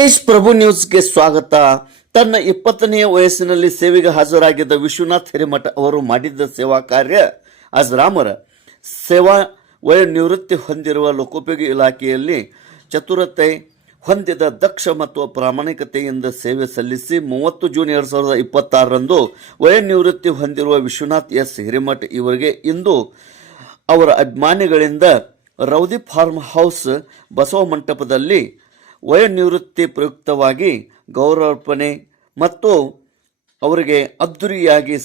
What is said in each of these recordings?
ತೇಜ್ ಪ್ರಭು ನ್ಯೂಸ್ಗೆ ಸ್ವಾಗತ. ತನ್ನ 20ನೇ ವಯಸ್ಸಿನಲ್ಲಿ ಸೇವೆಗೆ ಹಾಜರಾಗಿದ್ದ ವಿಶ್ವನಾಥ್ ಹಿರೇಮಠ ಅವರು ಮಾಡಿದ್ದ ಸೇವಾ ಕಾರ್ಯ ಅಜರಾಮರ. ಸೇವಾ ವಯೋನಿವೃತ್ತಿ ಹೊಂದಿರುವ ಲೋಕೋಪಯೋಗಿ ಇಲಾಖೆಯಲ್ಲಿ ಚತುರತೆ ಹೊಂದಿದ ದಕ್ಷ ಮತ್ತು ಪ್ರಾಮಾಣಿಕತೆಯಿಂದ ಸೇವೆ ಸಲ್ಲಿಸಿ 30 ಜೂನ್ 2026ರಂದು ವಯೋನಿವೃತ್ತಿ ಹೊಂದಿರುವ ವಿಶ್ವನಾಥ್ ಎಸ್ ಹಿರೇಮಠ ಇವರಿಗೆ ಇಂದು ಅವರ ಅಭಿಮಾನಿಗಳಿಂದ ರೌದಿ ಫಾರ್ಮ್ ಹೌಸ್ ಬಸವ ಮಂಟಪದಲ್ಲಿ ವಯೋನಿವೃತ್ತಿ ಪ್ರಯುಕ್ತವಾಗಿ ಗೌರವಾರ್ಪಣೆ ಮತ್ತು ಅವರಿಗೆ ಅದ್ದೂರಿಯಾಗಿ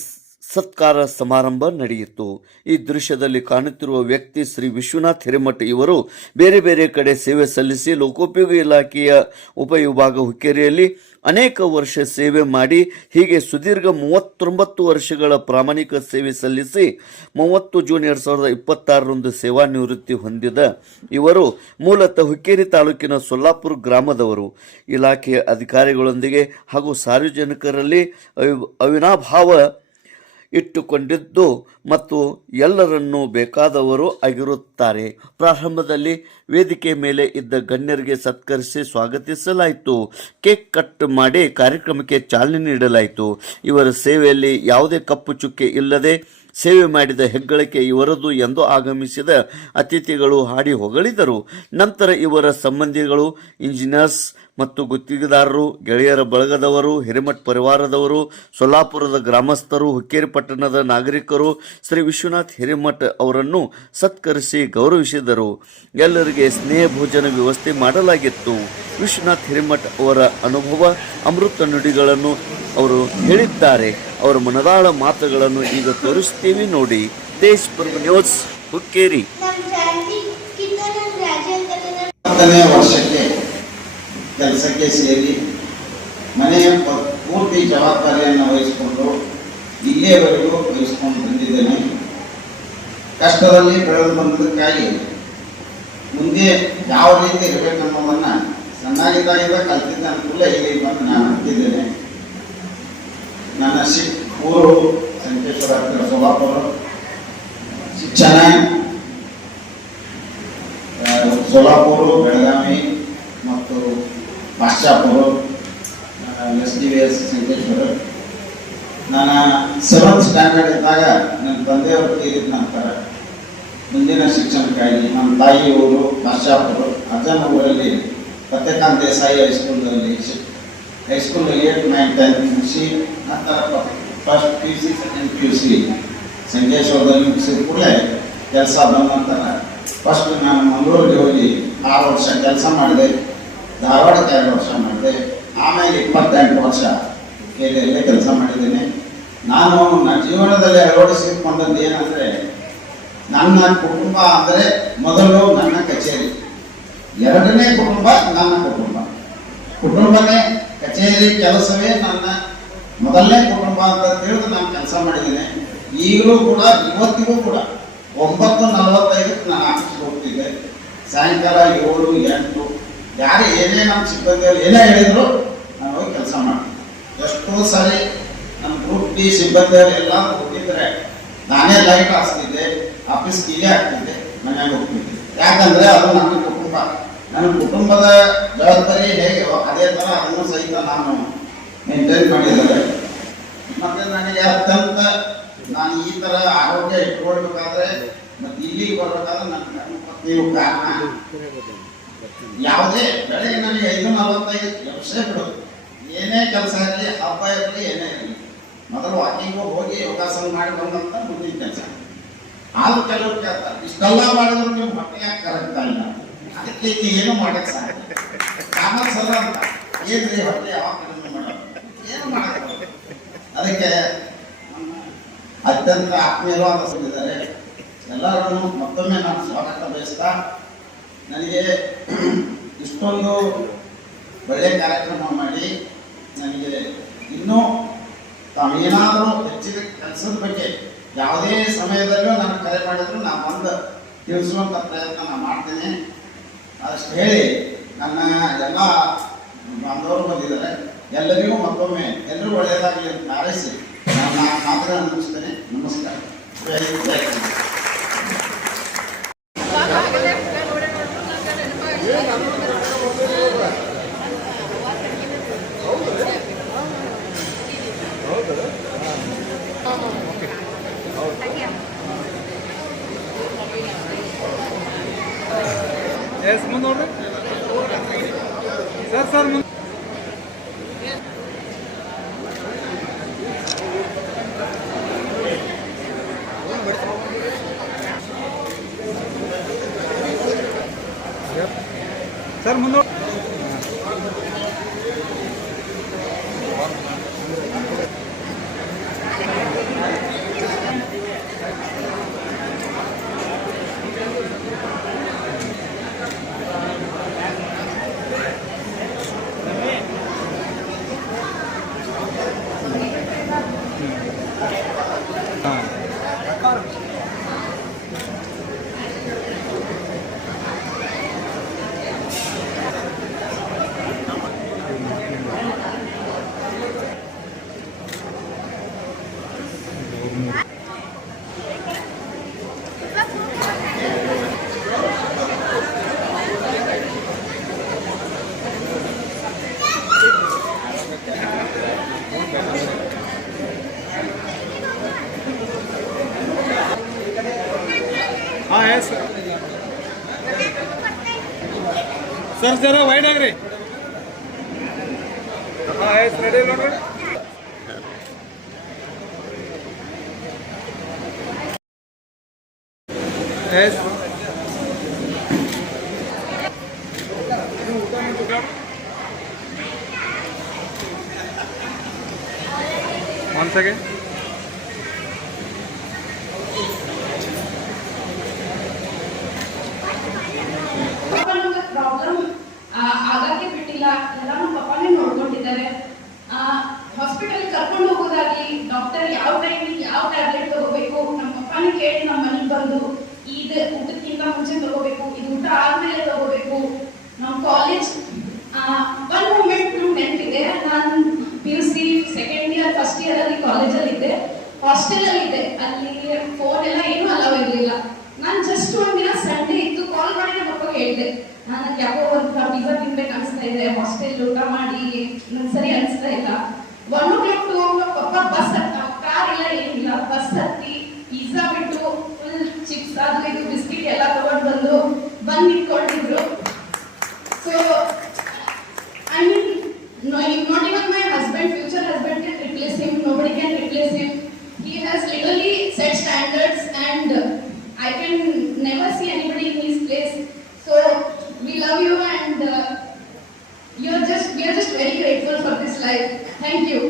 ಸತ್ಕಾರ ಸಮಾರಂಭ ನಡೆಯಿತು. ಈ ದೃಶ್ಯದಲ್ಲಿ ಕಾಣುತ್ತಿರುವ ವ್ಯಕ್ತಿ ಶ್ರೀ ವಿಶ್ವನಾಥ್ ಹಿರೇಮಠ ಇವರು ಬೇರೆ ಬೇರೆ ಕಡೆ ಸೇವೆ ಸಲ್ಲಿಸಿ ಲೋಕೋಪಯೋಗಿ ಇಲಾಖೆಯ ಉಪವಿಭಾಗ ಹುಕ್ಕೇರಿಯಲ್ಲಿ ಅನೇಕ ವರ್ಷ ಸೇವೆ ಮಾಡಿ ಹೀಗೆ ಸುದೀರ್ಘ 39 ವರ್ಷಗಳ ಪ್ರಾಮಾಣಿಕ ಸೇವೆ ಸಲ್ಲಿಸಿ 30 ಜೂನ್ 2026ರಂದು ಸೇವಾ ನಿವೃತ್ತಿ ಹೊಂದಿದ ಇವರು ಮೂಲತಃ ಹುಕ್ಕೇರಿ ತಾಲೂಕಿನ ಸೊಲ್ಲಾಪುರ ಗ್ರಾಮದವರು. ಇಲಾಖೆಯ ಅಧಿಕಾರಿಗಳೊಂದಿಗೆ ಹಾಗೂ ಸಾರ್ವಜನಿಕರಲ್ಲಿ ಅವಿನಾಭಾವ ಇಟ್ಟುಕೊಂಡಿದ್ದು ಮತ್ತು ಎಲ್ಲರನ್ನೂ ಬೇಕಾದವರು ಆಗಿರುತ್ತಾರೆ. ಪ್ರಾರಂಭದಲ್ಲಿ ವೇದಿಕೆ ಮೇಲೆ ಇದ್ದ ಗಣ್ಯರಿಗೆ ಸತ್ಕರಿಸಿ ಸ್ವಾಗತಿಸಲಾಯಿತು. ಕೇಕ್ ಕಟ್ ಮಾಡಿ ಕಾರ್ಯಕ್ರಮಕ್ಕೆ ಚಾಲನೆ ನೀಡಲಾಯಿತು. ಇವರ ಸೇವೆಯಲ್ಲಿ ಯಾವುದೇ ಕಪ್ಪು ಚುಕ್ಕೆ ಇಲ್ಲದೆ ಸೇವೆ ಮಾಡಿದ ಹೆಗ್ಗಳಿಕೆ ಇವರದು ಎಂದು ಆಗಮಿಸಿದ ಅತಿಥಿಗಳು ಹಾಡಿ ಹೊಗಳಿದರು. ನಂತರ ಇವರ ಸಂಬಂಧಿಗಳು, ಇಂಜಿನಿಯರ್ಸ್ ಮತ್ತು ಗುತ್ತಿಗೆದಾರರು, ಗೆಳೆಯರ ಬಳಗದವರು, ಹಿರೇಮಠ ಪರಿವಾರದವರು, ಸೊಲ್ಲಾಪುರದ ಗ್ರಾಮಸ್ಥರು, ಹುಕ್ಕೇರಿ ಪಟ್ಟಣದ ನಾಗರಿಕರು ಶ್ರೀ ವಿಶ್ವನಾಥ್ ಹಿರೇಮಠ ಅವರನ್ನು ಸತ್ಕರಿಸಿ ಗೌರವಿಸಿದರು. ಎಲ್ಲರಿಗೆ ಸ್ನೇಹ ಭೋಜನ ವ್ಯವಸ್ಥೆ ಮಾಡಲಾಗಿತ್ತು. ವಿಶ್ವನಾಥ್ ಹಿರೇಮಠ ಅವರ ಅನುಭವ ಅಮೃತ ನುಡಿಗಳನ್ನು ಅವರು ಹೇಳಿದ್ದಾರೆ. ಅವರ ಮನದಾಳ ಮಾತುಗಳನ್ನು ಈಗ ತೋರಿಸ್ತೀವಿ ನೋಡಿ. ತೇಜ್ ಪ್ರಭು ನ್ಯೂಸ್, ಹುಕ್ಕೇರಿ. ವರ್ಷಕ್ಕೆ ಕೆಲಸಕ್ಕೆ ಸೇರಿ ಮನೆಯ ಪೂರ್ತಿ ಜವಾಬ್ದಾರಿಯನ್ನು ವಹಿಸಿಕೊಂಡು ಇಲ್ಲಿಯವರೆಗೂ ವಹಿಸಿಕೊಂಡು ಬಂದಿದ್ದೇನೆ. ಕಷ್ಟದಲ್ಲಿ ಬೆಳೆದು ಬಂದದಕ್ಕಾಗಿ ಮುಂದೆ ಯಾವ ರೀತಿ ಇರಬೇಕನ್ನೋದನ್ನು ಸಣ್ಣಾಗಿದ್ದಾಗಿಂದ ಕಲ್ತಿದ್ದ ಅನುಕೂಲ ಇಲ್ಲಿ ಬಂದು ನಾನು ಅಂತಿದ್ದೇನೆ. ನನ್ನ ಊರು ಸಂಕೇಶ್ವರ ಹತ್ತಿರ ಸೊಲ್ಲಾಪುರ. ಶಿಕ್ಷಣ ಸೊಲ್ಲಾಪುರ, ಬೆಳಗಾವಿ ಮತ್ತು ಪಾಶ್ಚಾಪುರ, SDVS ಸಂಕೇಶ್ವರ. ನಾನು 7th ಸ್ಟ್ಯಾಂಡರ್ಡ್ ಇದ್ದಾಗ ನನ್ನ ತಂದೆಯವರು ತೀರಿದ ನಂತರ ಮುಂದಿನ ಶಿಕ್ಷಣಕ್ಕಾಗಿ ನನ್ನ ತಾಯಿ ಊರು ಪಾಶ್ಚಾಪುರ, ಅಜ್ಜನ ಊರಲ್ಲಿ ಫತೇಖಾನ್ ದೇಸಾಯಿ ಹೈಸ್ಕೂಲ್ 8, 9, 10 ಮುಗಿಸಿ ನಂತರ ಫಸ್ಟ್ PUC ಸೆಕೆಂಡ್ PUC ಸಂಕೇಶ್ವರದಲ್ಲಿ ಮುಗಿಸಿದ ಕೂಡಲೇ ಕೆಲಸ ಬಂದ ನಂತರ ಫಸ್ಟ್ ನಾನು ಮಂಗಳೂರಿಗೆ ಹೋಗಿ 6 ವರ್ಷ ಕೆಲಸ ಮಾಡಿದೆ. ಧಾರವಾಡಕ್ಕೆ 2 ವರ್ಷ ಮಾಡಿದೆ. ಆಮೇಲೆ 28 ವರ್ಷ ಕೇರಿಯಲ್ಲೇ ಕೆಲಸ ಮಾಡಿದ್ದೇನೆ. ನಾನು ನನ್ನ ಜೀವನದಲ್ಲಿ ಅಳವಡಿಸಿಕೊಂಡದ್ದು ಏನಂದರೆ, ನನ್ನ ಕುಟುಂಬ ಅಂದರೆ ಮೊದಲು ನನ್ನ ಕಚೇರಿ, ಎರಡನೇ ಕುಟುಂಬ ನನ್ನ ಕುಟುಂಬ. ಕುಟುಂಬನೇ ಕಚೇರಿ ಕೆಲಸವೇ ನನ್ನ ಮೊದಲನೇ ಕುಟುಂಬ ಅಂತ ತಿಳಿದು ನಾನು ಕೆಲಸ ಮಾಡಿದ್ದೇನೆ. ಈಗಲೂ ಕೂಡ, ಇವತ್ತಿಗೂ ಕೂಡ 9:45ಕ್ಕೆ ನಾನು ಆಫೀಸ್ಗೆ ಹೋಗ್ತಿದ್ದೆ. ಸಾಯಂಕಾಲ 7, 8 ಯಾರೇ ಏನೇ ನಮ್ಮ ಸಿಬ್ಬಂದಿಯವರು ಏನೇ ಹೇಳಿದ್ರು ನಾನು ಹೋಗಿ ಕೆಲಸ ಮಾಡ್ತೀನಿ. ಎಷ್ಟೋ ಸಾರಿ ನಮ್ಮ ಗ್ರೂಪ್ ಡಿ ಸಿಬ್ಬಂದಿಯವರು ಎಲ್ಲ ಹೋಗಿದ್ರೆ ನಾನೇ ಲೈಟ್ ಹಾಸ್ತಿದ್ದೆ, ಆಫೀಸ್ ಕೀಲೇ ಹಾಕ್ತಿದ್ದೆ, ಮನೆಯಾಗ ಹೋಗ್ತಿದ್ದೆ. ಯಾಕಂದರೆ ಅದು ನನ್ನ ಕುಟುಂಬ. ನನ್ನ ಕುಟುಂಬದ ಜವಾಬ್ದಾರಿ ಹೇಗೆ ಅದೇ ಥರ ಅದನ್ನು ಸಹಿತ ನಾನು ಮೇಂಟೈನ್ ಮಾಡಿದ್ದಾರೆ. ಮತ್ತು ನನಗೆ ಅತ್ಯಂತ ನಾನು ಈ ಥರ ಆರೋಗ್ಯ ಇಟ್ಕೊಳ್ಬೇಕಾದ್ರೆ ಮತ್ತು ಇಲ್ಲಿಗೆ ಬರಬೇಕಾದ್ರೆ ನನ್ನ ಪತ್ನಿಯು ಕಾರಣ. ಯಾವುದೇ ಬೆಳಗ್ಗೆ ನನಗೆ 5:45 ವರ್ಷ ಬಿಡೋದು. ಏನೇ ಕೆಲಸ ಇರಲಿ, ಹಬ್ಬ ಇರಲಿ, ಏನೇ ಇರಲಿ, ಮೊದಲು ವಾಕಿಂಗು ಹೋಗಿ ಯೋಗಾಸನ ಮಾಡಿ ಬಂದಂತ ಮುಂದಿನ ಕೆಲಸ. ಆದ್ರೂ ಕೆಲವರು ಕೇಳ್ತಾರೆ, ಇಷ್ಟೆಲ್ಲ ಮಾಡಿದ್ರು ನೀವು ಹೊಟ್ಟೆ ಯಾಕೆ ಕರೆಕ್ಟ್ ಇಲ್ಲ, ಅದಕ್ಕೆ ಏನು ಮಾಡಕ್ಕೆ ಸಾಧ್ಯ ಕಾಮರ್ಸಲ್ಲ ಅಂತ. ಏನ್ರಿ ಹೊಟ್ಟೆ ಯಾವಾಗ ಕಡಿಮೆ ಮಾಡೋದು, ಏನು ಮಾಡೋದು? ಅದಕ್ಕೆ ಅತ್ಯಂತ ಆತ್ಮೀಯರು ಅನ್ನಿಸ್ತಿದ್ದಾರೆ. ಎಲ್ಲರನ್ನು ಮತ್ತೊಮ್ಮೆ ನಾನು ಸ್ವಾಗತ ಬಯಸ್ತಾ, ನನಗೆ ಇಷ್ಟೊಂದು ಒಳ್ಳೆಯ ಕಾರ್ಯಕ್ರಮ ಮಾಡಿ ನನಗೆ ಇನ್ನೂ ತಾವೇನಾದರೂ ಹೆಚ್ಚಿನ ಕೆಲಸದ ಬಗ್ಗೆ ಯಾವುದೇ ಸಮಯದಲ್ಲೂ ನಾನು ಕರೆ ಮಾಡಿದ್ರು ನಾನು ಬಂದು ತಿಳಿಸುವಂಥ ಪ್ರಯತ್ನ ನಾನು ಮಾಡ್ತೇನೆ. ಅಷ್ಟು ಹೇಳಿ ನನ್ನ ಎಲ್ಲ ಬಾಂಧವರು ಬಂದಿದ್ದಾರೆ. ಎಲ್ಲರಿಗೂ ಮತ್ತೊಮ್ಮೆ ಎಲ್ಲರೂ ಒಳ್ಳೆಯದಾಗಲಿ ಅಂತ ಹಾರೈಸಿ ನಾನು ಮಾತುಗಳನ್ನು ಮುಗಿಸ್ತೇನೆ. ನಮಸ್ಕಾರ. ಎಸ್ ಮುಂದೆ ನೋಡ್ರಿ ಸರ್ ಮುಂದೆ ಸರ್ ಮುಂದೆ ಹಾಂ ಎಸ್ ಸರ್ ಜರ ವೈಡ್ ಆಗ್ರಿ ಹಾಂ ಎಸ್ ರೆಡಿ ನೋಡ್ರಿ ಎಸ್ ಒನ್ ಸೆಕೆಂಡ್ ಪ್ರಾಬ್ಲಮ್ ಆಗಕ್ಕೆ ಬಿಟ್ಟಿಲ್ಲ. ಎಲ್ಲ ನಮ್ಮ ಪಪ್ಪನೇ ನೋಡ್ಕೊಂಡಿದ್ದಾರೆ. ಹಾಸ್ಪಿಟಲ್ ಕರ್ಕೊಂಡು ಹೋಗೋದಾಗ್ಲಿ, ಡಾಕ್ಟರ್ ಯಾವ ಟೈಮಿಗೆ ಯಾವ ಟ್ಯಾಬ್ಲೆಟ್ ತಗೋಬೇಕು, ನಮ್ಮ ಪಪ್ಪನೇ ಕೇಳಿ ನಮ್ಮ ಮನೆಗೆ ಬಂದು ಇದು ಊಟಕ್ಕಿಂತ ಮುಂಚೆ ತಗೋಬೇಕು, ಇದು ಊಟ ಆದ್ಮೇಲೆ ತಗೋಬೇಕು. ನಮ್ಮ ಕಾಲೇಜ್ ಒನ್ ಮೂಮೆಂಟ್ ನಮ್ಗೆ ನೆನಪಿದೆ. ನಾನು PUC second year first year ಅಲ್ಲಿ ಕಾಲೇಜಲ್ಲಿ ಇದ್ದೆ, ಹಾಸ್ಟೆಲ್ ಅಲ್ಲಿ ಇದ್ದೆ. ಅಲ್ಲಿ ಫೋನ್ ಎಲ್ಲ ಏನೂ ಅಲವ್ ಇರಲಿಲ್ಲ. ನಾನು ಜಸ್ಟ್ ಒಂದಿನ ಸಂಡೇ ಇತ್ತು, ಕಾಲ್ ಮಾಡಿ ನಮ್ಮ ಪಪ್ಪ ಹೇಳಿದೆ, ನನಗೆ ಯಾಕೋ ಒಂದು ಪಿಜ್ಜಾ ತಿನ್ಬೇಕು ಅನಿಸ್ತಾ ಇದೆ, ಹಾಸ್ಟೆಲ್ ಊಟ ಮಾಡಿ ನಂಗೆ ಸರಿ ಅನಿಸ್ತಾ ಇಲ್ಲ. 1 o'clock 2 o'clock ಪಪ್ಪ ಬಸ್ ಹತ್ತ, ಕಾರ್ ಇಲ್ಲ ಏನಿಲ್ಲ, ಬಸ್ ಹತ್ತಿ ಪಿಜ್ಜಾ ಬಿಟ್ಟು ಫುಲ್ ಚಿಪ್ಸ್ ಅದು ಇದು ಬಿಸ್ಕಿಟ್ ಎಲ್ಲ ತಗೊಂಡು ಬಂದು ಇಟ್ಕೊಂಡಿದ್ರು. So I mean not even my husband, future husband can replace him, nobody can replace him. He has literally set standards and I can never see anybody in his place. So we love you and we are just very grateful for this life. Thank you.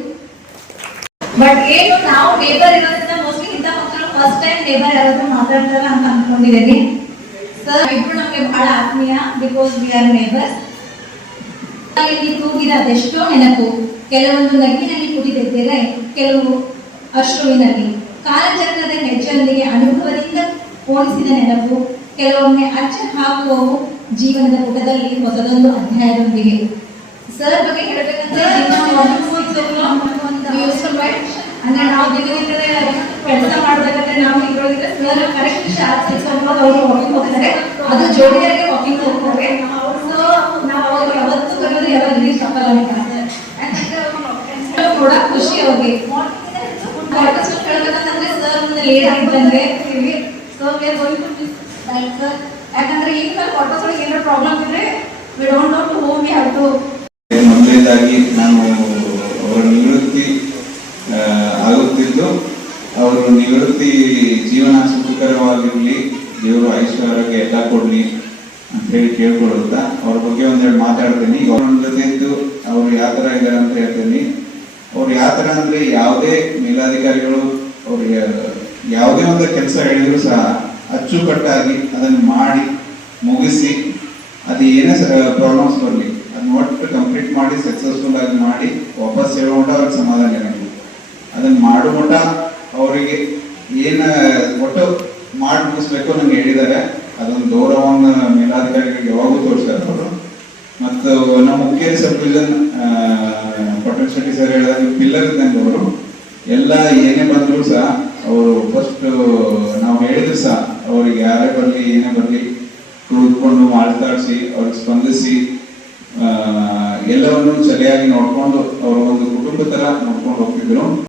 But ಏನು ನಾವು neighbour ಇರೋದ್ರಿಂದ mostly ಇಂಥ ಮಕ್ಕಳು first time neighbour ಯಾರಾದ್ರೂ ಮಾತಾಡ್ತಾರ ಅಂತ ಅನ್ಕೊಂಡಿದ್ದೀನಿ. Sir ಇಬ್ರು ನಮಗೆ ಬಹಳ ಆತ್ಮೀಯ, ಬಿಕಾಸ್ ವಿ ಆರ್ ನೇಬರ್ಸ್. ಇಲ್ಲಿ ತೂಗಿದ ಅದೆಷ್ಟೋ ನೆನಪು, ಕೆಲವೊಂದು ನಗಿನಲ್ಲಿ ಕುಡಿದಿದ್ದರೆ, ಕೆಲವು ಅಶ್ರುವಿನಲ್ಲಿ, ಕಾಲಚಕ್ರದ ಹೆಜ್ಜೆಯೊಂದಿಗೆ ಅನುಭವದಿಂದ ಓಡಿಸಿದ ನೆನಪು, ಕೆಲವೊಮ್ಮೆ ಅಚ್ಚ ಹಾಕುವವು ಜೀವನದ ಪುಟದಲ್ಲಿ ಹೊಸದೊಂದು ಅಧ್ಯಾಯದೊಂದಿಗೆ. ಸರ್ ಬಗ್ಗೆ ಹೇಳಬೇಕಂದ್ರೆ ಅಂದ್ರೆ ನಾವು ದಿನದಿಂದಲೇ ಕೆಲಸ ಮಾಡಬೇಕಾದ್ರೆ ನಾವು ಇರೋದಿಲ್ಲ. ಸರ್ ಕರೆಕ್ಟ್ ಶಾರ್ಪ್ 6 o'clock ಅವರು ವಾಕಿಂಗ್ ಹೋಗ್ತಾರೆ, ಅದು ಜೋಡಿಯಾಗಿ ವಾಕಿಂಗ್ ಹೋಗ್ತಾರೆ. ಸೊ ನಾವು ಅವ್ರು ಯಾವತ್ತೂ ಬರೋದು ಯಾವಾಗಲೂ ಇಷ್ಟಪಡಲ್ಲ. ಯಾಕಂದ್ರೆ ಕೂಡ ಖುಷಿ ಅವ್ರಿಗೆ ಹೇಳ್ಬೇಕಂತಂದ್ರೆ ಸರ್ ಮುಂದೆ ಲೀಡ್ ಆಗಿದ್ದಂಗೆ. So we are going to miss that sir. ಯಾಕಂದ್ರೆ ಈಗ ಫೋಟೋಸ್ ಒಳಗೆ ಏನೋ ಪ್ರಾಬ್ಲಮ್ ಇದ್ರೆ we don't know to home we have to. ಮೊದಲನೇದಾಗಿ ನಾನು ಅವರ ನಿವೃತ್ತಿ ಆಗುತ್ತಿದ್ದು, ಅವರು ನಿವೃತ್ತಿ ಜೀವನ ಸುಖಕರವಾಗಿರಲಿ, ದೇವರು ಐಶ್ವರ್ಯಕ್ಕೆ ಎಲ್ಲ ಕೊಡಲಿ ಅಂತ ಹೇಳಿ ಕೇಳ್ಕೊಳ್ಳುತ್ತಾ ಅವ್ರ ಬಗ್ಗೆ ಒಂದೆರಡು ಮಾತಾಡ್ತೀನಿ. ಅವ್ರ ಜೊತೆ ಇದ್ದು ಅವ್ರು ಯಾವ ಥರ ಇದ್ದಾರೆ ಅಂತ ಹೇಳ್ತೀನಿ. ಅವ್ರು ಯಾವ ಥರ ಅಂದರೆ ಯಾವುದೇ ಮೇಲಾಧಿಕಾರಿಗಳು ಅವ್ರಿಗೆ ಯಾವುದೇ ಒಂದು ಕೆಲಸ ಹೇಳಿದ್ರು ಸಹ ಅಚ್ಚುಕಟ್ಟಾಗಿ ಅದನ್ನು ಮಾಡಿ ಮುಗಿಸಿ, ಅದು ಏನೇ ಪ್ರಾಬ್ಲಮ್ಸ್ ಬರಲಿ ಅದನ್ನ ಒಟ್ಟು ಕಂಪ್ಲೀಟ್ ಮಾಡಿ ಸಕ್ಸಸ್ಫುಲ್ ಆಗಿ ಮಾಡಿ ವಾಪಸ್ ಹೇಳೋ ಮಟ್ಟ ಅವ್ರಿಗೆ ಸಮಾಧಾನ ಇರಬೇಕು. ಅದನ್ನು ಮಾಡೋ ಮಟ್ಟ ಅವರಿಗೆ ಏನು ಒಟ್ಟು ಮಾಡಿ ಮುಗಿಸ್ಬೇಕು ನಂಗೆ ಹೇಳಿದ್ದಾರೆ. ಅದೊಂದು ಗೌರವವನ್ನು ಮೇಲಾಧಿಕಾರಿಗಳಿಗೆ ಯಾವಾಗೂ ತೋರಿಸ್ತಾರೆ ಅವರು. ಮತ್ತು ನಮ್ಮ ಮುಖ್ಯ ಸಬ್ ಡಿವಿಷನ್ ಪಟ್ಟಣ ಶೆಟ್ಟಿ ಸರ್ ಹೇಳಿದಾಗ ಪಿಲ್ಲರ್ ಇದ್ದಂಗೆ ಅವರು ಎಲ್ಲ ಏನೇ ಬಂದರೂ ಸಹ ಅವರು ಫಸ್ಟ್ ನಾವು ಹೇಳಿದ್ರು ಸಹ ಅವ್ರಿಗೆ ಯಾರೇ ಬರಲಿ ಏನೇ ಬರಲಿ ಕೂತ್ಕೊಂಡು ಮಾತಾಡಿಸಿ ಅವ್ರಿಗೆ ಸ್ಪಂದಿಸಿ ಎಲ್ಲವನ್ನು ಸರಿಯಾಗಿ ನೋಡ್ಕೊಂಡು ಅವರ ಒಂದು ಕುಟುಂಬ ತರ ನೋಡ್ಕೊಂಡು ಹೋಗ್ತಿದ್ರು.